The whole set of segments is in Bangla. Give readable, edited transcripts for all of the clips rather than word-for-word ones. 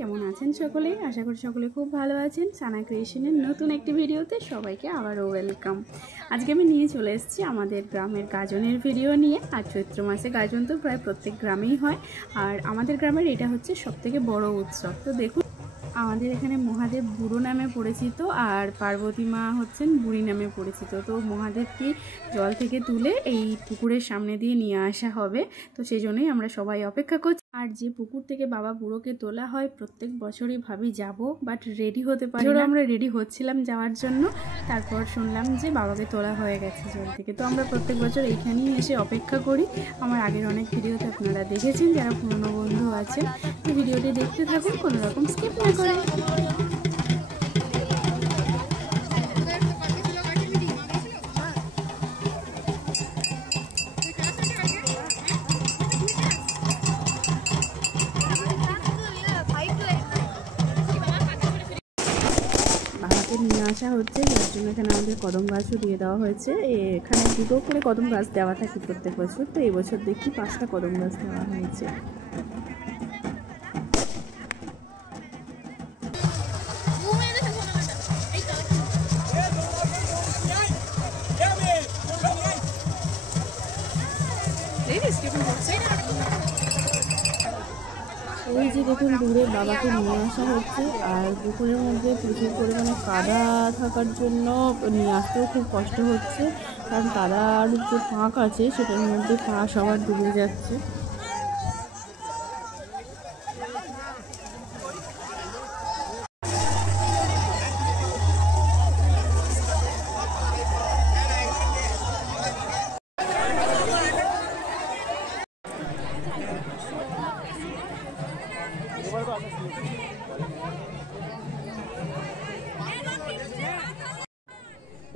কেমন আছেন সকলে? আশা করি সকলে খুব ভালো আছেন। সানা ক্রিয়েশনের নতুন একটি ভিডিওতে সবাইকে আবারও ওয়েলকাম। আজকে আমি নিয়ে চলে এসেছি আমাদের গ্রামের গাজনের ভিডিও নিয়ে। আর চৈত্র মাসে গাজন তো প্রায় প্রত্যেক গ্রামেই হয়, আর আমাদের গ্রামের এটা হচ্ছে সবথেকে বড় উৎসব। তো দেখুন, আমাদের এখানে মহাদেব বুড়ো নামে পরিচিত আর পার্বতী মা হচ্ছেন বুড়ি নামে পরিচিত। তো মহাদেবকে জল থেকে তুলে এই পুকুরের সামনে দিয়ে নিয়ে আসা হবে, তো সেই জন্যই আমরা সবাই অপেক্ষা করছি। আর যে পুকুর থেকে বাবা বুড়োকে তোলা হয় প্রত্যেক বছরই ভাবি যাব, বাট রেডি হতে পারি না। আমরা রেডি হচ্ছিলাম যাওয়ার জন্য, তারপর শুনলাম যে বাবাকে তোলা হয়ে গেছে জল থেকে। তো আমরা প্রত্যেক বছর এইখানেই এসে অপেক্ষা করি। আমার আগের অনেক ভিডিওতে আপনারা দেখেছেন, যারা পুরনো বন্ধু আছেন। তো ভিডিওটি দেখতে থাকুন, কোনো রকম স্কিপ না করে। বাবাকে নিয়ে আসা হচ্ছে, যার জন্য এখানে আমাদের কদম গাছও দিয়ে দেওয়া হয়েছে। এখানে দুটো করে কদম গাছ দেওয়া থাকে প্রত্যেক বছর, তো এই বছর দেখি 5টা কদম গাছ দেওয়া হয়েছে। ওই যে দেখুন দূরে বাবাকে নিয়ে আসা হচ্ছে, আর পুকুরের মধ্যে প্রচুর পরিমাণে কাদা থাকার জন্য নিয়ে আসতেও খুব কষ্ট হচ্ছে, কারণ কাদার যে ফাঁক আছে সেটার মধ্যে পা সবার ডুবে যাচ্ছে।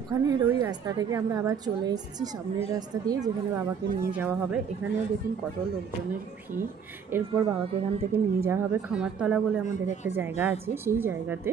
ওখানের ওই রাস্তা থেকে আমরা আবার চলে এসেছি সামনের রাস্তা দিয়ে, যেখানে বাবাকে নিয়ে যাওয়া হবে। এখানেও দেখুন কত লোকজনের ভিড়। এরপর বাবাকে এখান থেকে নিয়ে যাওয়া হবে খামারতলা বলে আমাদের একটা জায়গা আছে, সেই জায়গাতে।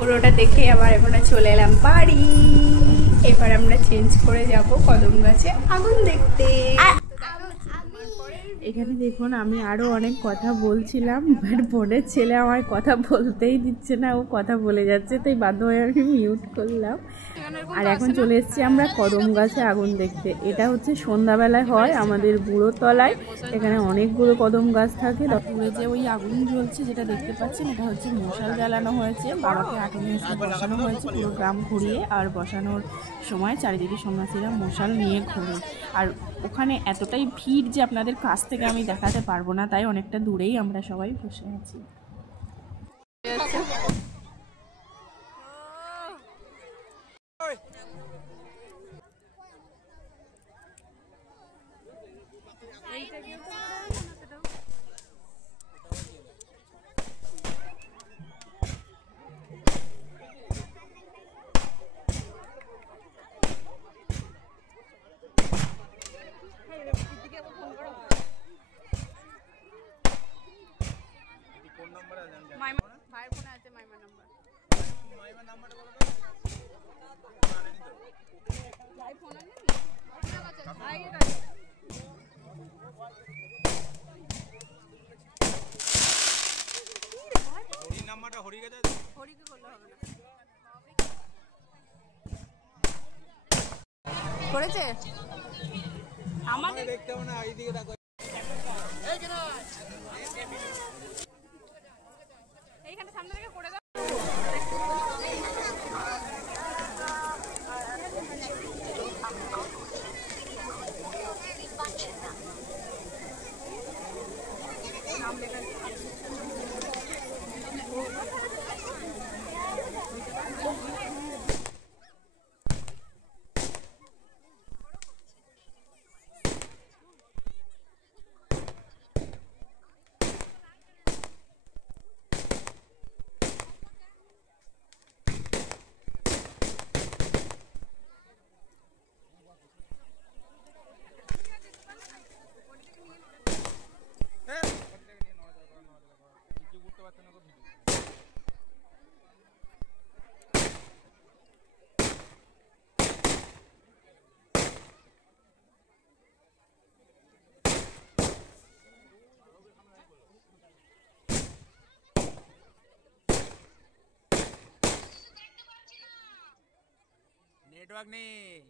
পুরোটা দেখে আবার এখন চলে এলাম বাড়ি। এবার আমরা চেঞ্জ করে যাব কদম গাছে আগুন দেখতে। এখানে দেখুন আমি আরো অনেক কথা বলছিলাম, বাট বোনের ছেলে আমার কথা বলতেই দিচ্ছে না, ও কথা বলে যাচ্ছে, তাই বাধ্য হয়ে আমি মিউট করলাম। আর এখন চলে এসেছি আমরা কদম গাছে আগুন দেখতে। এটা হচ্ছে সন্ধ্যাবেলায় হয় আমাদের বুড়ো তলায়। এখানে অনেকগুলো কদম গাছ থাকে। দূরে যে ওই আগুন জ্বলছে যেটা দেখতে পাচ্ছেন, এটা হচ্ছে মশাল জ্বালানো হয়েছে। বাবাকে আগুনে এসে বসানো হয়েছে পুরো গ্রাম ঘুরিয়ে, আর বসানোর সময় চারিদিকে সন্ন্যাসীরা মশাল নিয়ে ঘোরে। আর ওখানে এতটাই ভিড় যে আপনাদের কাছ থেকে আমি দেখাতে পারবো না, তাই অনেকটা দূরেই আমরা সবাই বসে আছি। করেছে আমাদের দেখতে হবে না এইদিকে দেখো এইখানে সামনে থেকে করে দাও নাম লেখা नेटवर्क नहीं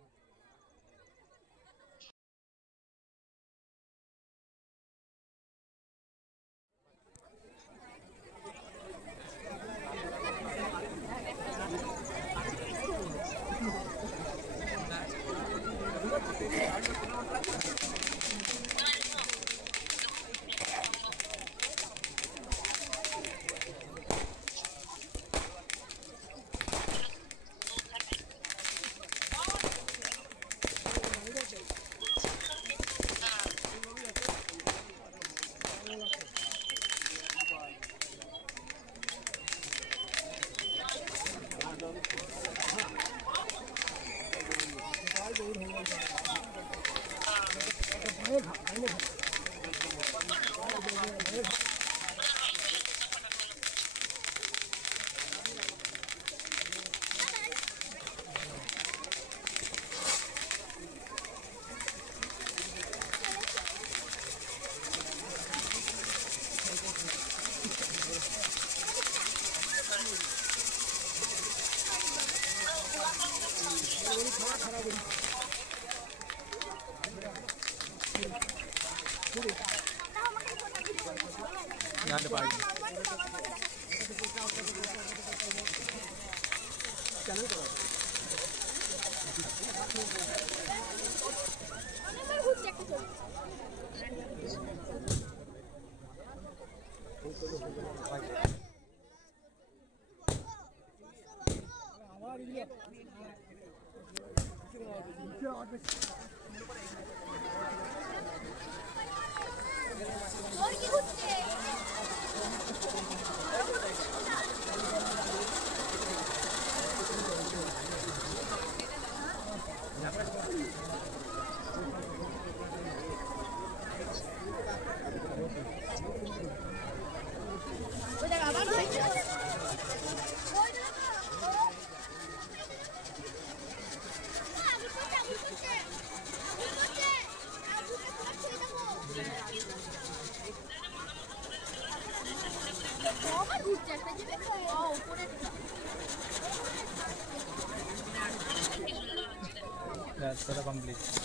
That's complete.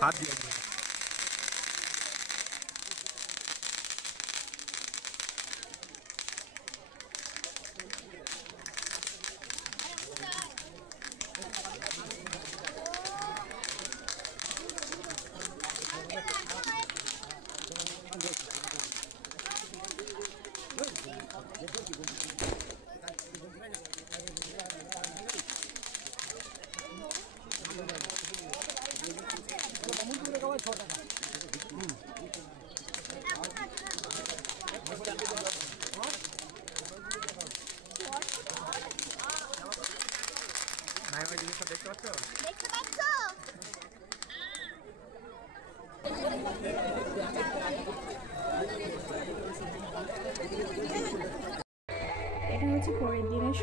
हाथ दिया ভাই জিনিসটা দেখতে পাচ্ছ? দেখতে পাচ্ছ? এটা হচ্ছে পরের দিনের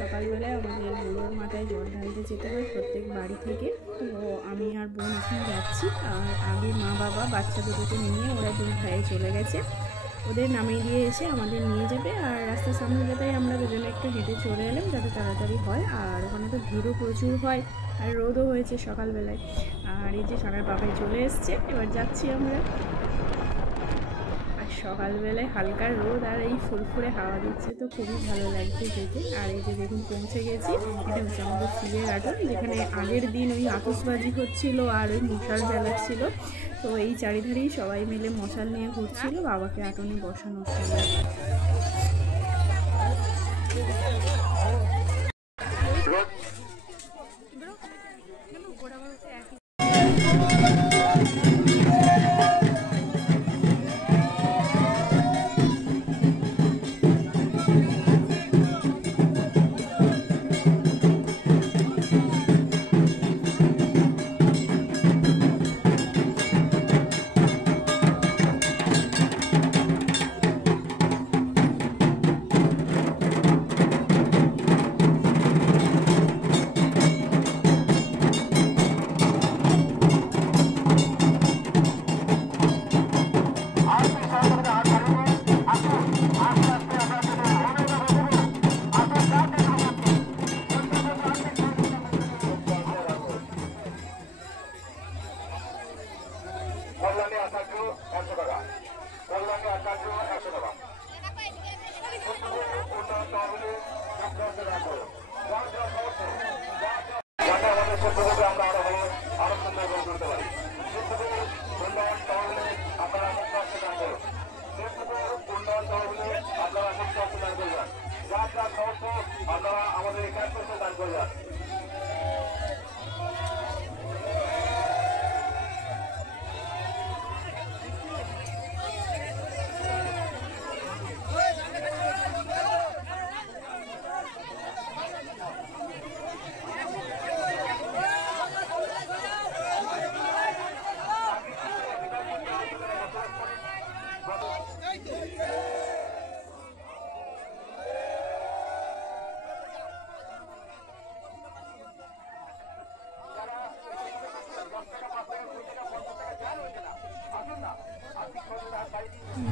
সকালবেলায় আমাদের বুড়োর মাথায় জল ঢালতে যেতে হয় প্রত্যেক বাড়ি থেকে। তো আমি আর বোন এখন যাচ্ছি, আর আগে মা বাবা বাচ্চা দুটোকে নিয়ে ওরা দুই ভাইয়ে চলে গেছে, ওদের নামিয়ে দিয়ে এসে আমাদের নিয়ে যাবে। আর রাস্তার সামনে যেটাই আমরা দুজনে একটু হেঁটে চলে এলাম যাতে তাড়াতাড়ি হয়। আর ওখানে তো ভিড়ও প্রচুর হয় আর রোদও হয়েছে সকালবেলায়। আর এই যে সানার বাবাই চলে এসছে, এবার যাচ্ছি আমরা। আর সকালবেলায় হালকা রোদ আর এই ফুরফুরে হাওয়া দিচ্ছে, তো খুবই ভালো লাগছে যেতে। আর এই যে দেখুন পৌঁছে গেছি, এটা হচ্ছে আমাদের শিবের ঘাটন, যেখানে আগের দিন ওই আতশবাজি হচ্ছিল আর ওই মশাল জ্বালাচ্ছিল। তো এই চারিধারেই সবাই মিলে মশাল নিয়ে ঘুরছিল বাবাকে আটনে বসানোর সময়।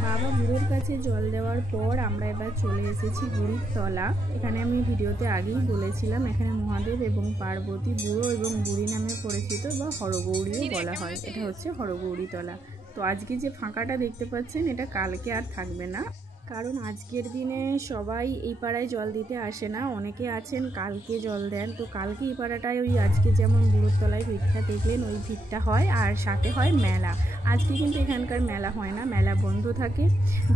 বাবা বুড়োর কাছে জল দেওয়ার পর আমরা এবার চলে এসেছি বুড়ির তলা। এখানে আমি ভিডিওতে আগেই বলেছিলাম, এখানে মহাদেব এবং পার্বতী বুড়ো এবং বুড়ি নামে পরিচিত বা হরগৌরীও বলা হয়। এটা হচ্ছে হরগৌরী তলা। তো আজকে যে ফাঁকাটা দেখতে পাচ্ছেন এটা কালকে আর থাকবে না, কারণ আজকের দিনে সবাই এই পাড়ায় জল দিতে আসে না, অনেকে আছেন কালকে জল দেন। তো কালকে এই পাড়াটায় ওই আজকে যেমন বুড়োর তলায় ভিড়টা দেখলেন ওই ভিড়টা হয়, আর সাথে হয় মেলা। আজকে কিন্তু এখানকার মেলা হয় না, মেলা বন্ধ থাকে।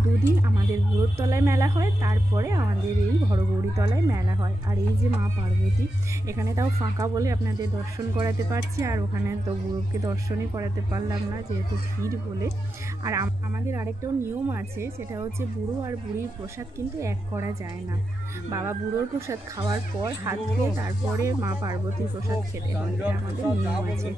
দুদিন আমাদের বুড়োর তলায় মেলা হয়, তারপরে আমাদের এই হরগৌরী তলায় মেলা হয়। আর এই যে মা পার্বতী, এখানে তাও ফাঁকা বলে আপনাদের দর্শন করাতে পারছি, আর ওখানে তো বুড়োকে দর্শনই করাতে পারলাম না যেহেতু ভিড় বলে। আর আমাদের আরেকটাও নিয়ম আছে, সেটা হচ্ছে বুড়ো আর বুড়ির প্রসাদ কিন্তু এক করা যায় না। বাবা বুড়োর প্রসাদ খাওয়ার পর হাত ধুয়ে তারপরে মা পার্বতীর প্রসাদ খেতে হয়, এটা আমাদের নিয়ম আছে।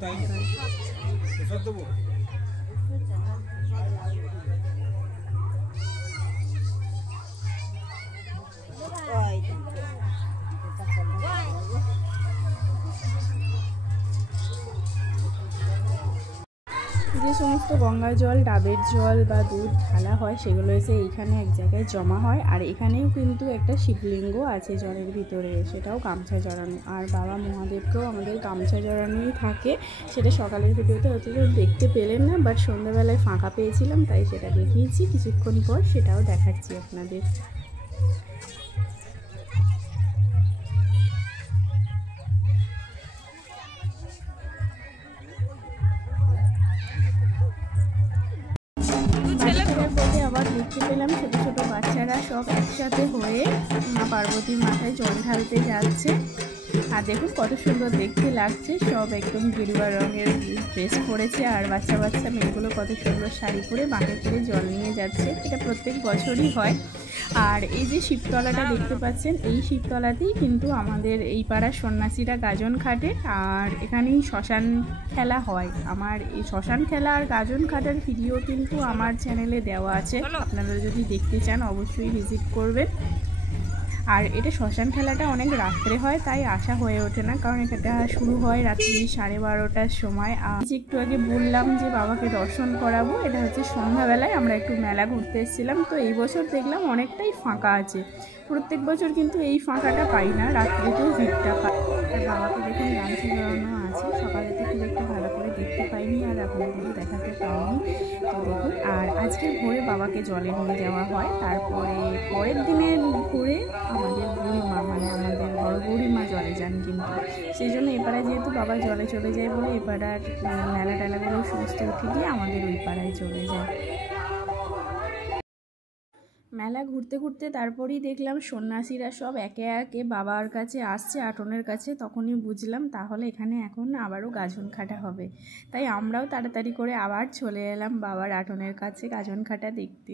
যে সমস্ত গঙ্গা জল, ডাবের জল বা দুধ ঢালা হয় সেগুলো এসে এইখানে এক জায়গায় জমা হয়। আর এখানেও কিন্তু একটা শিবলিঙ্গ আছে জলের ভিতরে, সেটাও গামছা জড়ানো। আর বাবা মহাদেবকেও আমাদের গামছা জড়ানোই থাকে, সেটা সকালের ভিডিওতে অথচ দেখতে পেলেন না, বাট সন্ধ্যাবেলায় ফাঁকা পেয়েছিলাম তাই সেটা দেখিয়েছি। কিছুক্ষণ পর সেটাও দেখাচ্ছি আপনাদের। আবার দেখতে পেলাম ছোট ছোট বাচ্চারা সব একসাথে হয়ে মা পার্বতীর মাথায় জল ঢালতে যাচ্ছে। আর দেখুন কত সুন্দর দেখতে লাগছে, সব একদম গেরুয়া রঙের ড্রেস পরেছে আর বাচ্চা বাচ্চা মেয়েগুলো কত সুন্দর শাড়ি পরে বাঁকে করে জল নিয়ে যাচ্ছে। এটা প্রত্যেক বছরই হয়। আর এই যে শিবতলাটা দেখতে পাচ্ছেন, এই শিবতলাতেই কিন্তু আমাদের এই পাড়ার সন্ন্যাসীরা গাজন খাটে আর এখানেই শ্মশান খেলা হয়। আমার এই শ্মশান খেলা আর গাজন খাটার ভিডিও কিন্তু আমার চ্যানেলে দেওয়া আছে, আপনারা যদি দেখতে চান অবশ্যই ভিজিট করবেন। আর এটা শ্মশান খেলাটা অনেক রাত্রে হয়, তাই আসা হয়ে ওঠে না, কারণ এটা শুরু হয় রাত্রি 12:30টার সময়। আর একটু আগে বললাম যে বাবাকে দর্শন করাবো, এটা হচ্ছে সন্ধ্যাবেলায় আমরা একটু মেলা ঘুরতে এসেছিলাম। তো এই বছর দেখলাম অনেকটাই ফাঁকা আছে, প্রত্যেক বছর কিন্তু এই ফাঁকাটা পাই না, রাত্রিতেও ভিড়টা পাই। আর বাবাকে দেখুন গামছা জড়ানো আছে, সকালে তো খুব একটু ভালো করে দেখতে পাইনি আর আপনাদেরও দেখাতে পাইনি। তো দেখুন, আর আজকের ভোরে বাবাকে জলে নিয়ে যাওয়া হয়, তারপরে পরের দিনের ভোরে আমাদের বুড়িমা মানে আমাদের বড় বুড়িমা জলে যান। কিন্তু সেই জন্য এপাড়ায় যেহেতু বাবা জলে চলে যায় বলে এপাড়ার মেলা টেলাগুলো সমস্ত উঠে গিয়ে আমাদের ওই পাড়ায় চলে যায়। মেলা ঘুরতে ঘুরতে তারপরেই দেখলাম সন্ন্যাসীরা সব একে একে বাবার কাছে আসছে, আটনের কাছে। তখনই বুঝলাম তাহলে এখানে এখন আবারও গাজন খাটা হবে, তাই আমরাও তাড়াতাড়ি করে আবার চলে এলাম বাবার আটনের কাছে গাজন খাটা দেখতে।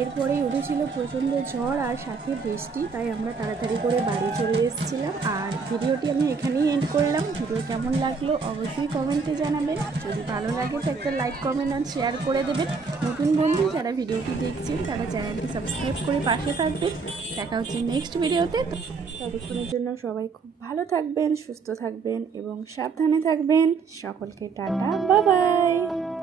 এরপরেই উঠেছিল প্রচণ্ড ঝড় আর সাথে বৃষ্টি, তাই আমরা তাড়াতাড়ি করে বাড়ি চলে এসেছিলাম। আর ভিডিওটি আমি এখানেই এন্ড করলাম। ভিডিও কেমন লাগলো অবশ্যই কমেন্টে জানাবেন, যদি ভালো লাগে তো একটা লাইক কমেন্ট আর শেয়ার করে দেবেন। নতুন বন্ধু যারা ভিডিওটি দেখছেন তারা চ্যানেলটি সাবস্ক্রাইব করে পাশে থাকবেন। দেখা হচ্ছে নেক্সট ভিডিওতে। ততক্ষণের জন্য সবাই খুব ভালো থাকবেন, সুস্থ থাকবেন এবং সাবধানে থাকবেন। সকলকে টাটা, বাই বাই।